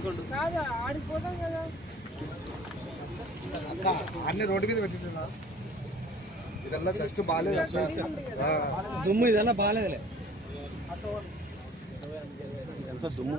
పట్టుకోండు ఆడిపోతాం కదా. అక్క అన్ని రోడ్డు మీద పెట్టిందా ఇదల్లా జస్ట్ బాగాలేదు. దుమ్ము ఇదల్లా బాగాలేదులే. ఎంత దుమ్ము?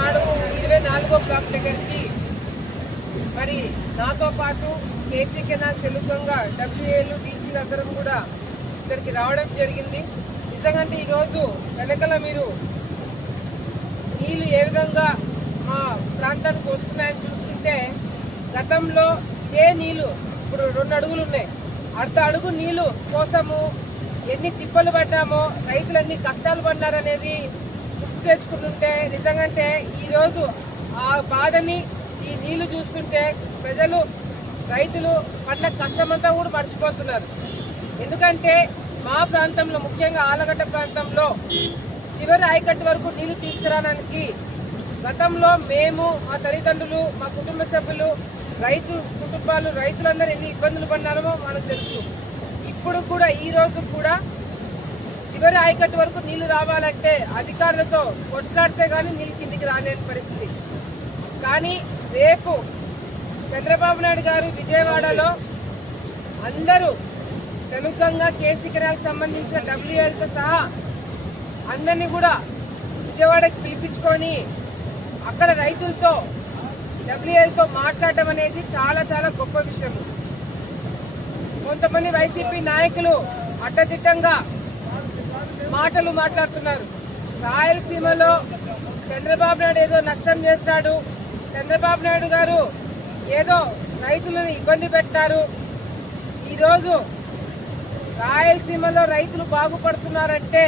నాడు ఇరవై నాలుగో బ్లాక్ దగ్గరికి. మరి నాతో పాటు కేసీ కెనాల్ తెలుగంగా డబ్ల్యూఏలు డీసీలు అందరం కూడా ఇక్కడికి రావడం జరిగింది. నిజంగా ఈరోజు వెనకల మీరు నీళ్ళు ఏ విధంగా మా ప్రాంతానికి వస్తున్నాయని చూస్తుంటే గతంలో ఇదే నీళ్ళు ఇప్పుడు రెండు అడుగులు ఉన్నాయి. అర్ధ అడుగు నీళ్ళు కోసము ఎన్ని తిప్పలు పడ్డామో రైతులు ఎన్ని కష్టాలు పడ్డారనేది గుర్తు తెచ్చుకుంటుంటే నిజంగంటే ఈరోజు ఆ బాధని ఈ నీళ్ళు చూస్తుంటే ప్రజలు రైతులు పట్ల కష్టమంతా కూడా మర్చిపోతున్నారు. ఎందుకంటే మా ప్రాంతంలో ముఖ్యంగా ఆలగడ్డ ప్రాంతంలో చివరి ఆయకట్టు వరకు నీళ్ళు తీసుకురావడానికి గతంలో మేము మా తల్లిదండ్రులు మా కుటుంబ సభ్యులు రైతు కుటుంబాలు రైతులందరూ ఎన్ని ఇబ్బందులు పడినారో మనకు తెలుసు. ఇప్పుడు కూడా ఈ రోజు కూడా చివరి ఆయకట్టు వరకు నీళ్ళు రావాలంటే అధికారులతో కొట్లాడితే కానీ నీళ్ళు కిందికి రాలేని పరిస్థితి. కానీ రేపు చంద్రబాబు నాయుడు గారు విజయవాడలో అందరూ ప్రముఖంగా కేసీ కెనాల్కి సంబంధించిన డబ్ల్యూఎల్తో సహా అందరినీ కూడా విజయవాడకి పిలిపించుకొని అక్కడ రైతులతో డబ్ల్యూఎల్తో మాట్లాడడం అనేది చాలా చాలా గొప్ప విషయం కొంతమంది వైసీపీ నాయకులు అడ్డదిడ్డంగా మాటలు మాట్లాడుతున్నారు. రాయలసీమలో చంద్రబాబు నాయుడు ఏదో నష్టం చేస్తాడు చంద్రబాబు నాయుడు గారు ఏదో రైతులను ఇబ్బంది పెట్టారు. ఈరోజు రాయలసీమలో రైతులు బాగుపడుతున్నారంటే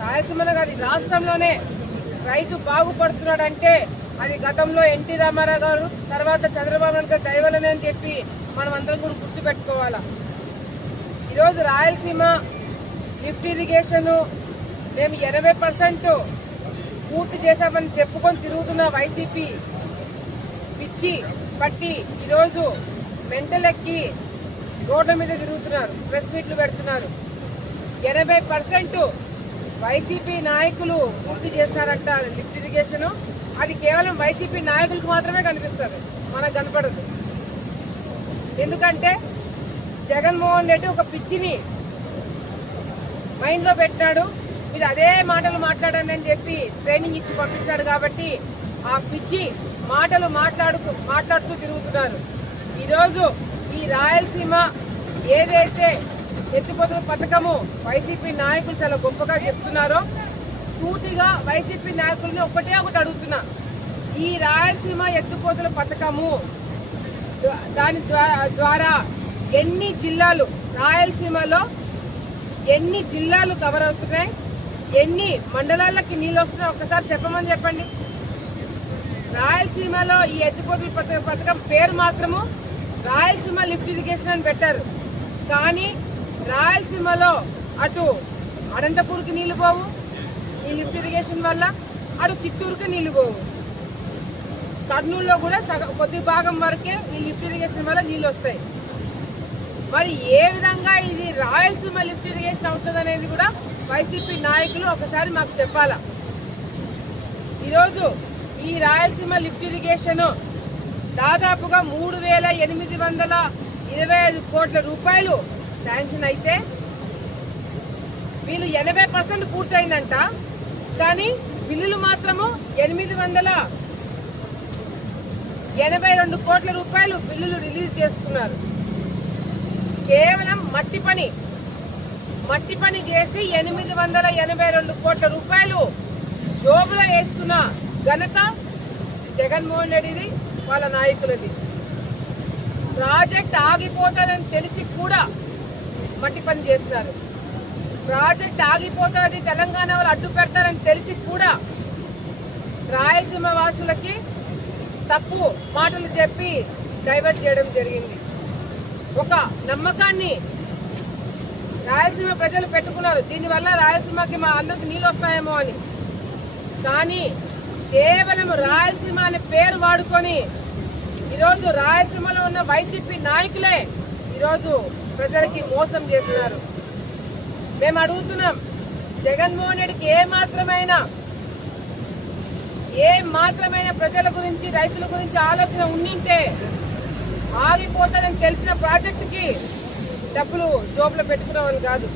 రాయలసీమలో కాదు రాష్ట్రంలోనే రైతు బాగుపడుతున్నాడంటే అది గతంలో ఎన్టీ రామారావు గారు తర్వాత చంద్రబాబు నాయుడు గారు దైవలనే అని చెప్పి మనం అందరం కూడా గుర్తుపెట్టుకోవాలా. ఈరోజు రాయలసీమ లిఫ్ట్ ఇరిగేషన్ మేము ఎనభై పర్సెంట్ పూర్తి చేశామని చెప్పుకొని తిరుగుతున్న వైసీపీ పిచ్చి పట్టి ఈరోజు మెంటలెక్కి రోడ్ల మీద తిరుగుతున్నారు ప్రెస్ మీట్లు పెడుతున్నారు. ఎనభై పర్సెంట్ వైసీపీ నాయకులు పూర్తి చేస్తారంట లిఫ్ట్ ఇరిగేషన్. అది కేవలం వైసీపీ నాయకులకు మాత్రమే కనిపిస్తారు మనకు కనపడదు. ఎందుకంటే జగన్మోహన్ రెడ్డి ఒక పిచ్చిని మైండ్లో పెట్టినాడు. మీరు అదే మాటలు మాట్లాడండి అని చెప్పి ట్రైనింగ్ ఇచ్చి పంపించాడు కాబట్టి ఆ పిచ్చి మాటలు మాట్లాడుతూ మాట్లాడుతూ తిరుగుతున్నారు. ఈరోజు ఈ రాయలసీమ ఏదైతే ఎత్తిపోతున్న పథకము వైసీపీ నాయకులు చాలా గొప్పగా చెప్తున్నారో సూటిగా వైసీపీ నాయకుల్ని ఒకటే ఒకటి అడుగుతున్నా. ఈ రాయలసీమ ఎత్తిపోతుల పథకము దాని ద్వారా ఎన్ని జిల్లాలు రాయలసీమలో ఎన్ని జిల్లాలు కవర్ అవుతున్నాయి? ఎన్ని మండలాలకి నీళ్ళు వస్తున్నాయి? ఒకసారి చెప్పమని చెప్పండి. రాయలసీమలో ఈ ఎత్తిపోతుల పథకం పథకం పేరు మాత్రము రాయలసీమ లిఫ్ట్ ఇరిగేషన్ అని పెట్టారు. కానీ రాయలసీమలో అటు అనంతపూర్కి నీళ్ళు పోవు ఈ లిఫ్ట్ ఇరిగేషన్ వల్ల అటు చిత్తూరుకి నీళ్ళు పోవు. కర్నూలులో కూడా సగం కొద్ది భాగం వరకే ఈ లిఫ్ట్ ఇరిగేషన్ వల్ల నీళ్ళు వస్తాయి. మరి ఏ విధంగా ఇది రాయలసీమ లిఫ్ట్ ఇరిగేషన్ అవుతుంది అనేది కూడా వైసీపీ నాయకులు ఒకసారి మాకు చెప్పాలా. ఈరోజు ఈ రాయలసీమ లిఫ్ట్ ఇరిగేషన్ దాదాపుగా మూడు వేల ఎనిమిది వందల ఇరవై ఐదు కోట్ల రూపాయలు శాంక్షన్ అయితే వీళ్ళు ఎనభై పర్సెంట్ పూర్తయిందంట. కానీ బిల్లులు మాత్రము ఎనిమిది వందల ఎనభై రెండు కోట్ల రూపాయలు బిల్లులు రిలీజ్ చేసుకున్నారు. కేవలం మట్టి పని. మట్టి పని చేసి ఎనిమిది వందల ఎనభై రెండు కోట్ల రూపాయలు జోబులో వేసుకున్న ఘనత జగన్మోహన్ రెడ్డిది వాళ్ళ నాయకులది. ప్రాజెక్ట్ ఆగిపోతుందని తెలిసి కూడా మట్టి పని చేస్తున్నారు. ప్రాజెక్ట్ ఆగిపోతుంది తెలంగాణ వాళ్ళు అడ్డు పెడతారని తెలిసి కూడా రాయలసీమ వాసులకి తప్పు మాటలు చెప్పి డైవర్ట్ చేయడం జరిగింది. ఒక నమ్మకాన్ని రాయలసీమ ప్రజలు పెట్టుకున్నారు. దీనివల్ల రాయలసీమకి మా అందరికి నీళ్ళు వస్తాయేమో అని. కానీ కేవలం రాయలసీమ అనే పేరు వాడుకొని ఈరోజు రాయలసీమలో ఉన్న వైసీపీ నాయకులే ఈరోజు ప్రజలకి మోసం చేస్తున్నారు. మేము అడుగుతున్నాం జగన్మోహన్ రెడ్డికి ఏ మాత్రమైనా ఏ మాత్రమైన ప్రజల గురించి రైతుల గురించి ఆలోచన ఉండింటే ఆగిపోతానని తెలిసిన ప్రాజెక్టుకి డబ్బులు జోబులో పెట్టుకున్నామని కాదు.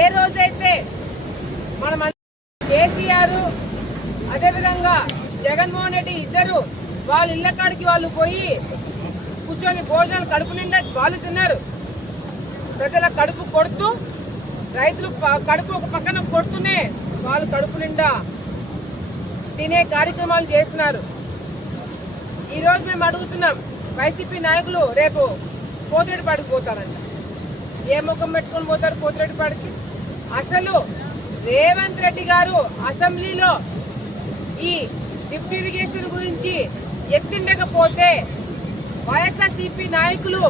ఏ రోజైతే మనం కేసీఆర్ అదేవిధంగా జగన్మోహన్ రెడ్డి ఇద్దరు వాళ్ళ ఇళ్ళ కాడికి వాళ్ళు పోయి కూర్చొని భోజనాలు కడుపు నిండా వాళ్ళు తిన్నారు. ప్రజల కడుపు కొడుతూ రైతులు కడుపు ఒక పక్కన కొడుతూనే వాళ్ళు కడుపు నిండా తినే కార్యక్రమాలు చేస్తున్నారు. ఈ రోజు మేము అడుగుతున్నాం వైసీపీ నాయకులు రేపు పోతిరెడ్డిపాడికి పోతారంట. ఏ ముఖం పెట్టుకొని పోతారు పోతిరెడ్డిపాడికి అసలు రేవంత్ రెడ్డి గారు అసెంబ్లీలో ఈ లిఫ్ట్ ఇరిగేషన్ గురించి ఎత్తిండకపోతే వైఎస్ఆర్సీపీ నాయకులు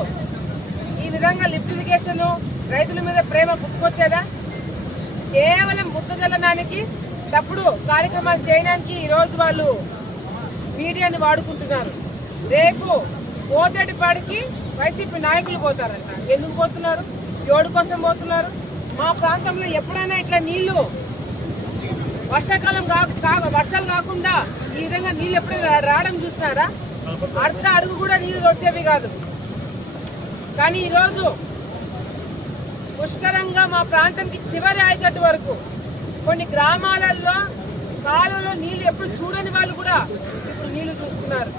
ఈ విధంగా లిఫ్ట్ ఇరిగేషన్ రైతుల మీద ప్రేమ పుట్టుకొచ్చేదా? కేవలం బుద్ధ తప్పుడు కార్యక్రమాలు చేయడానికి ఈరోజు వాళ్ళు మీడియాని వాడుకుంటున్నారు. రేపు పోతేటిపాడికి వైసీపీ నాయకులు పోతారంట. ఎందుకు పోతున్నారు? ఎవడి కోసం పోతున్నారు? మా ప్రాంతంలో ఎప్పుడైనా ఇట్లా నీళ్ళు వర్షాకాలం కా- వర్షాలు కాకుండా ఈ విధంగా నీళ్ళు ఎప్పుడైనా రావడం చూసినారా? అర్ధ అడుగు కూడా నీళ్ళు వచ్చేవి కాదు. కానీ ఈరోజు పుష్కరంగా మా ప్రాంతానికి చివరి ఆయకట్టు వరకు కొన్ని గ్రామాలలో కాలంలో నీళ్ళు ఎప్పుడు చూడని వాళ్ళు కూడా ఇప్పుడు నీళ్ళు చూస్తున్నారు.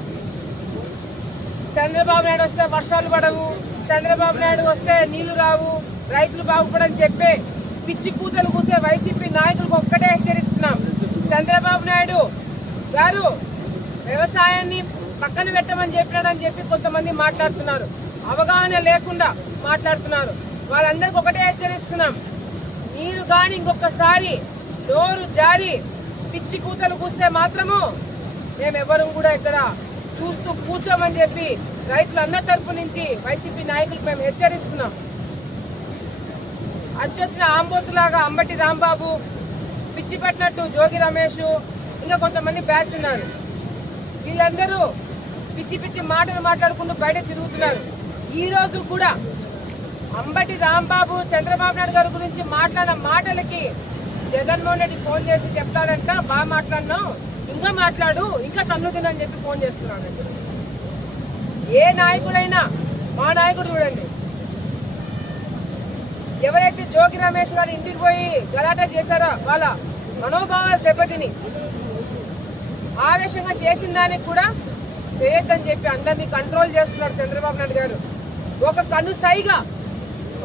చంద్రబాబు నాయుడు వస్తే వర్షాలు పడవు. చంద్రబాబు నాయుడు వస్తే నీళ్ళు రావు. రైతులు బాగుపడని చెప్పే పిచ్చి కూతలు కూసే వైసీపీ నాయకులకు ఒక్కటే హెచ్చరిస్తున్నాం. చంద్రబాబు నాయుడు గారు వ్యవసాయాన్ని పక్కన పెట్టమని చెప్పినాడని చెప్పి కొంతమంది మాట్లాడుతున్నారు. అవగాహన లేకుండా మాట్లాడుతున్నారు. వాళ్ళందరికి ఒకటే హెచ్చరిస్తున్నాం. మీరు కానీ ఇంకొకసారి నోరు జారి పిచ్చి కూతలు కూస్తే మాత్రము మేమెవరం కూడా ఇక్కడ చూస్తూ కూర్చోమని చెప్పి రైతులందరి తరపు నుంచి వైసీపీ నాయకులకు మేము హెచ్చరిస్తున్నాం. అచ్చొచ్చిన ఆంబోతులాగా అంబటి రాంబాబు పిచ్చి పట్టినట్టు జోగి రమేష్ ఇంకా కొంతమంది బ్యాచ్ ఉన్నారు. వీళ్ళందరూ పిచ్చి పిచ్చి మాటలు మాట్లాడుకుంటూ బయట తిరుగుతున్నారు. ఈ రోజు కూడా అంబటి రాంబాబు చంద్రబాబు నాయుడు గారి గురించి మాట్లాడిన మాటలకి జగన్మోహన్ రెడ్డి ఫోన్ చేసి చెప్తాడంట బాగా మాట్లాడినావు ఇంకా మాట్లాడు ఇంకా తన్ను తినని చెప్పి ఫోన్ చేస్తున్నాడు. ఏ నాయకుడైనా మా నాయకుడు చూడండి. ఎవరైతే జోగి రమేష్ గారు ఇంటికి పోయి గలాటా చేశారో వాళ్ళ మనోభావాలు దెబ్బతిని ఆవేశంగా చేసిన దానికి కూడా చేయొద్దని చెప్పి అందరినీ కంట్రోల్ చేస్తున్నారు చంద్రబాబు నాయుడు గారు. ఒక కన్ను సైగా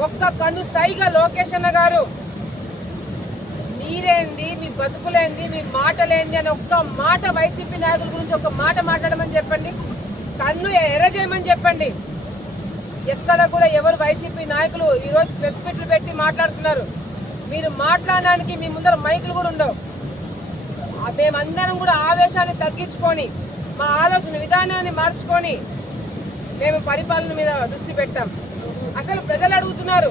ఒక్క కన్ను సైగా లోకేష్ అన్న గారు మీరేంది? మీ బతుకులేంది? మీ మాటలేంది? అని ఒక్క మాట వైసీపీ నాయకుల గురించి ఒక మాట మాట్లాడమని చెప్పండి. కన్ను ఎర్రజేయమని చెప్పండి. ఎక్కడ కూడా ఎవరు వైసీపీ నాయకులు ఈరోజు ప్రెస్ మీట్లు పెట్టి మాట్లాడుతున్నారు. మీరు మాట్లాడడానికి మీ ముందర మైకులు కూడా ఉండవు. మేమందరం కూడా ఆవేశాన్ని తగ్గించుకొని మా ఆలోచన విధానాన్ని మార్చుకొని మేము పరిపాలన మీద దృష్టి పెట్టాం. అసలు ప్రజలు అడుగుతున్నారు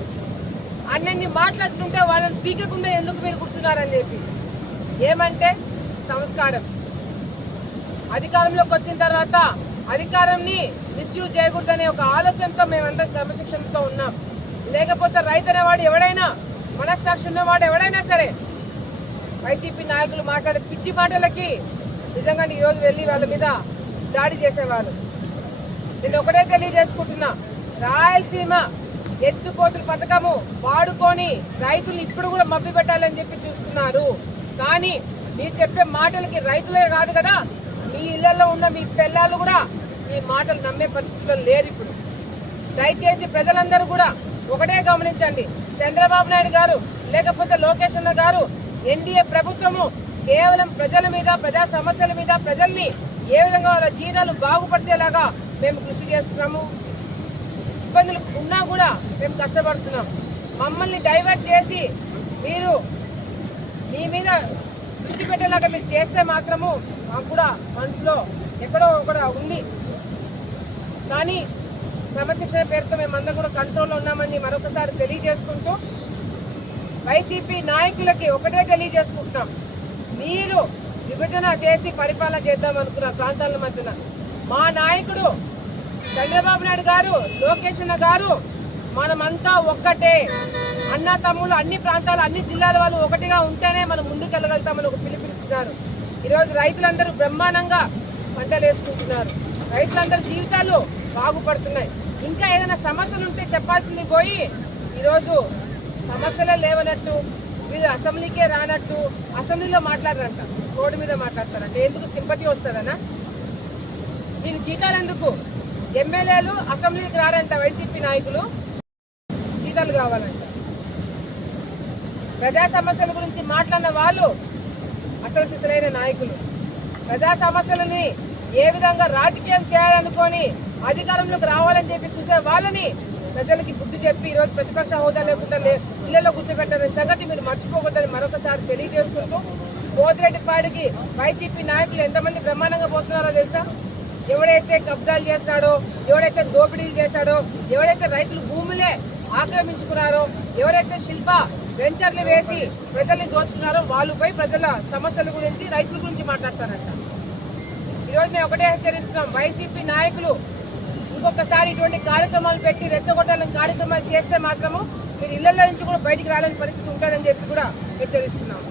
అన్నన్ని మాట్లాడుతుంటే వాళ్ళని పీకకుండా ఎందుకు మీరు కూర్చున్నారని చెప్పి. ఏమంటే సంస్కారం. అధికారంలోకి వచ్చిన తర్వాత అధికారంని మిస్యూజ్ చేయకూడదనే ఒక ఆలోచనతో మేమంతా క్రమశిక్షణతో ఉన్నాం. లేకపోతే రైతు అనేవాడు ఎవడైనా మనస్సాక్షి ఉన్నవాడు ఎవడైనా సరే వైసీపీ నాయకులు మాట్లాడే పిచ్చి మాటలకి నిజంగా ఈరోజు వెళ్ళి వాళ్ళ మీద దాడి చేసేవాళ్ళు. నేను ఒకటే తెలియజేసుకుంటున్నా రాయలసీమ ఎత్తుపోతుల పథకము వాడుకొని రైతులు ఇప్పుడు కూడా మభ్య పెట్టాలని చెప్పి చూస్తున్నారు. కానీ మీరు చెప్పే మాటలకి రైతులే కాదు కదా మీ ఇళ్ళలో ఉన్న మీ పిల్లలు కూడా మీ మాటలు నమ్మే పరిస్థితుల్లో లేరు ఇప్పుడు. దయచేసి ప్రజలందరూ కూడా ఒకటే గమనించండి. చంద్రబాబు నాయుడు గారు లేకపోతే లోకేష్ అన్న గారు ఎన్డీఏ ప్రభుత్వము కేవలం ప్రజల మీద ప్రజా సమస్యల మీద ప్రజల్ని ఏ విధంగా వాళ్ళ జీవితాలు బాగుపరిచేలాగా మేము కృషి చేస్తున్నాము. ఇబ్బందులు ఉన్నా కూడా మేము కష్టపడుతున్నాం. మమ్మల్ని డైవర్ట్ చేసి మీరు మీ మీద విడిచిపెట్టేలాగా మీరు చేస్తే మాత్రము మాకు కూడా మనసులో ఎక్కడో ఒకడ ఉంది. కానీ క్రమశిక్షణ పేరుతో మేమందరం కూడా కంట్రోల్లో ఉన్నామని మరొకసారి తెలియజేసుకుంటూ వైసీపీ నాయకులకి ఒకటే తెలియజేసుకుంటున్నాం. మీరు విభజన చేసి పరిపాలన చేద్దాం అనుకున్న ప్రాంతాల మధ్యన మా నాయకుడు చంద్రబాబు నాయుడు గారు లోకేష్ అన్న గారు మనమంతా ఒక్కటే. అన్న తమ్ముళ్ళు అన్ని ప్రాంతాలు అన్ని జిల్లాల వాళ్ళు ఒకటిగా ఉంటేనే మనం ముందుకెళ్ళగలుగుతామని ఒక పిలుపునిచ్చినారు ఈరోజు రైతులందరూ బ్రహ్మాండంగా పంటలు వేసుకుంటున్నారు. రైతులందరి జీవితాలు బాగుపడుతున్నాయి. ఇంకా ఏదైనా సమస్యలు ఉంటే చెప్పాల్సింది పోయి ఈరోజు సమస్యలే లేవనట్టు వీళ్ళు అసెంబ్లీకే రానట్టు అసెంబ్లీలో మాట్లాడరంట. రోడ్డు మీద మాట్లాడతారంట. ఎందుకు సింపతి వస్తుందనా? మీకు జీతాలు ఎందుకు? ఎమ్మెల్యేలు అసెంబ్లీకి రారంట వైసీపీ నాయకులు సీతలు కావాలంట. ప్రజా సమస్యల గురించి మాట్లాడిన వాళ్ళు అసలు సిసలైన నాయకులు. ప్రజా సమస్యలని ఏ విధంగా రాజకీయం చేయాలనుకొని అధికారంలోకి రావాలని చెప్పి చూసే వాళ్ళని ప్రజలకి బుద్ధి చెప్పి ఈరోజు ప్రతిపక్ష హోదా లేకుండా ఇళ్ళలో కూర్చోబెట్టారనే సంగతి మీరు మర్చిపోకూడదని మరొకసారి తెలియజేసుకుంటూ పోతిరెడ్డిపాడికి వైసీపీ నాయకులు ఎంతమంది బ్రహ్మాండంగా పోతున్నారో తెలుసా? ఎవడైతే కబ్జాలు చేస్తాడో ఎవడైతే దోపిడీలు చేస్తాడో ఎవడైతే రైతులు భూములే ఆక్రమించుకున్నారో ఎవరైతే శిల్ప వెంచర్లు వేసి ప్రజల్ని దోచుకున్నారో వాళ్ళుపై ప్రజల సమస్యల గురించి రైతుల గురించి మాట్లాడతారంట. ఈరోజు నేను ఒకటే హెచ్చరిస్తున్నాం. వైసీపీ నాయకులు ఇంకొకసారి ఇటువంటి కార్యక్రమాలు పెట్టి రెచ్చగొట్టాలని కార్యక్రమాలు చేస్తే మాత్రము మీరు ఇళ్ళలో నుంచి కూడా బయటికి రాలేని పరిస్థితి ఉంటుందని చెప్పి కూడా హెచ్చరిస్తున్నాం.